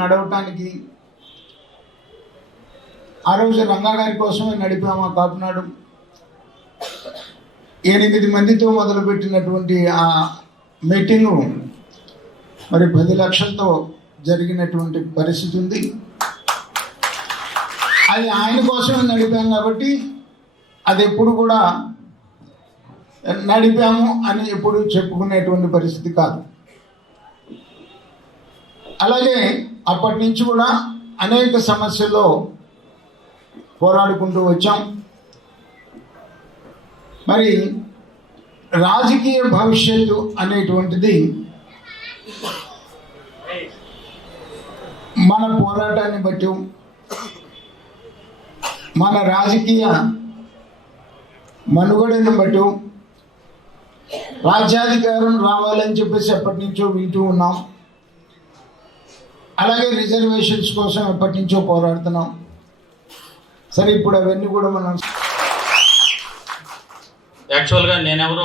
నడవటానికి. ఆ రోజు రంగా కోసమే నడిపాము ఆ కాపునాడు ఎనిమిది మందితో మొదలుపెట్టినటువంటి ఆ మీటింగు మరి పది లక్షలతో జరిగినటువంటి పరిస్థితి ఉంది. అది ఆయన కోసమే నడిపాం కాబట్టి అది ఎప్పుడు కూడా నడిపాము అని ఎప్పుడు చెప్పుకునేటువంటి పరిస్థితి కాదు. అలాగే అప్పటి నుంచి కూడా అనేక సమస్యల్లో పోరాడుకుంటూ వచ్చాం. మరి రాజకీయ భవిష్యత్తు అనేటువంటిది మన పోరాటాన్ని బట్టి మన రాజకీయ మనుగడని బట్టి రాజ్యాధికారం రావాలని చెప్పేసి ఎప్పటి నుంచో వింటూ ఉన్నాం. అలాగే రిజర్వేషన్స్ కోసం ఎప్పటి నుంచో పోరాడుతున్నాం. సరే ఇప్పుడు అవన్నీ కూడా మనం యాక్చువల్గా నేనెవరో